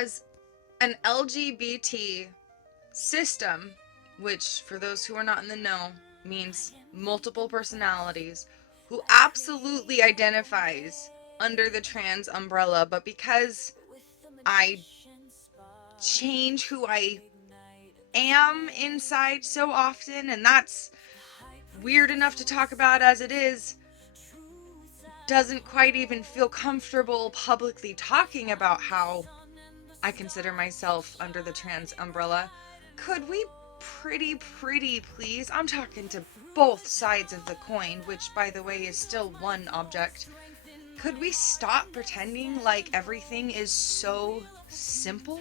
as an LGBT system, which for those who are not in the know means multiple personalities, who absolutely identifies under the trans umbrella, but because I change who I am inside so often, and that's weird enough to talk about as it is, doesn't quite even feel comfortable publicly talking about how I consider myself under the trans umbrella. Could we pretty please, I'm talking to both sides of the coin, which by the way is still one object, could we stop pretending like everything is so simple?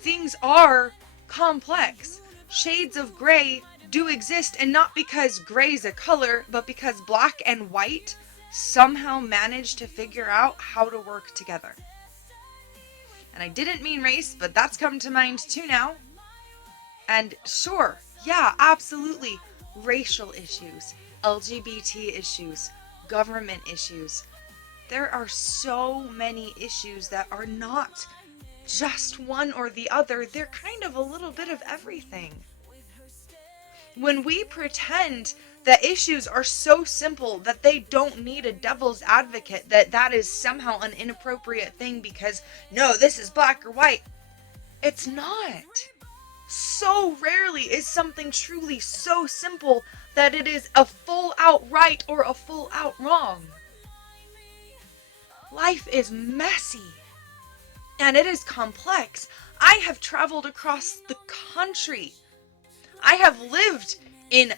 Things are complex. Shades of gray do exist, and not because gray's a color, but because black and white somehow managed to figure out how to work together. And I didn't mean race, but that's come to mind too now. And sure, yeah, absolutely, racial issues, LGBT issues, government issues. There are so many issues that are not just one or the other. They're kind of a little bit of everything. When we pretend that issues are so simple that they don't need a devil's advocate, that is somehow an inappropriate thing because, no, this is black or white. It's not. So rarely is something truly so simple that it is a full out right or a full out wrong. Life is messy. And it is complex. I have traveled across the country. I have lived in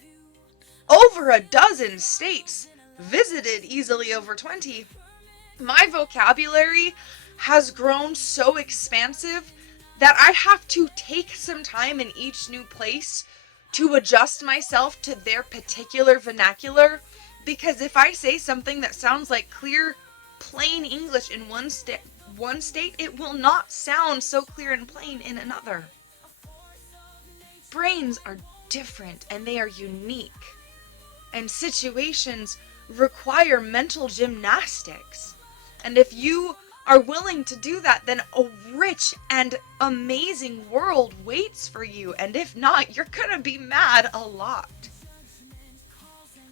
over a dozen states, visited easily over 20. My vocabulary has grown so expansive that I have to take some time in each new place to adjust myself to their particular vernacular, because if I say something that sounds like clear, plain English in one state, it will not sound so clear and plain in another. Brains are different and they are unique, and situations require mental gymnastics. And if you are willing to do that, then a rich and amazing world waits for you. And if not, you're gonna be mad a lot.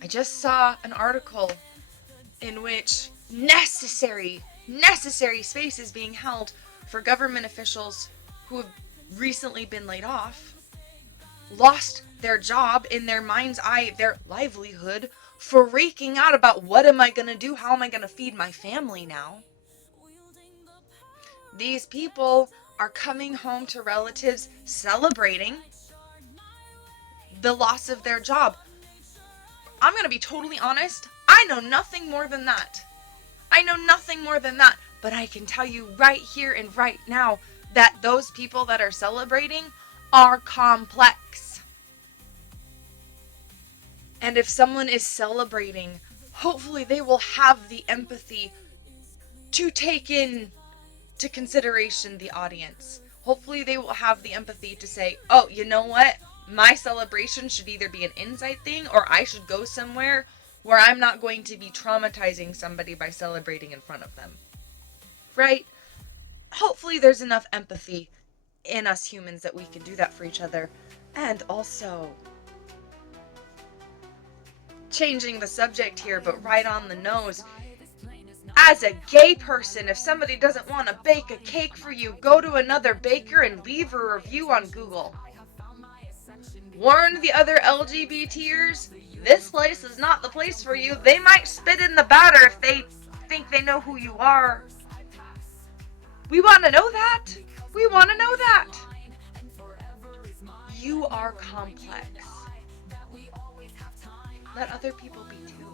I just saw an article in which necessary space is being held for government officials who have recently been laid off, lost their job, in their mind's eye, their livelihood, freaking out about what am I gonna do? How am I gonna feed my family now? These people are coming home to relatives celebrating the loss of their job. I'm gonna be totally honest, I know nothing more than that. But I can tell you right here and right now that those people that are celebrating are complex. And if someone is celebrating, hopefully they will have the empathy to take in to consideration the audience. Hopefully they will have the empathy to say, oh, you know what? My celebration should either be an inside thing, or I should go somewhere where I'm not going to be traumatizing somebody by celebrating in front of them. Right? Hopefully there's enough empathy in us humans that we can do that for each other. And also, changing the subject here, but right on the nose, as a gay person, if somebody doesn't want to bake a cake for you, go to another baker and leave a review on Google. Warn the other LGBTers, this place is not the place for you. They might spit in the batter if they think they know who you are. We want to know that. You are complex. Let other people be too.